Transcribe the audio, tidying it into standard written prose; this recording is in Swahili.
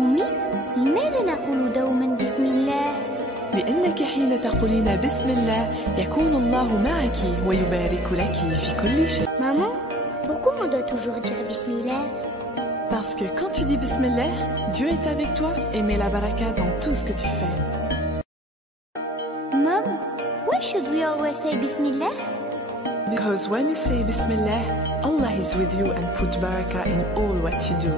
أمي، لماذا نقول دوما بسم الله؟ لأنك حين تقولين بسم الله يكون الله معك ويبارك لك في كل شيء. Maman, pourquoi on doit toujours dire Bismillah? Parce que quand tu dis Bismillah, Dieu est avec toi et met la baraka dans tout ce que tu fais. Mom, why should we always say Bismillah? Because when you say Bismillah, Allah is with you and put baraka in all what you do.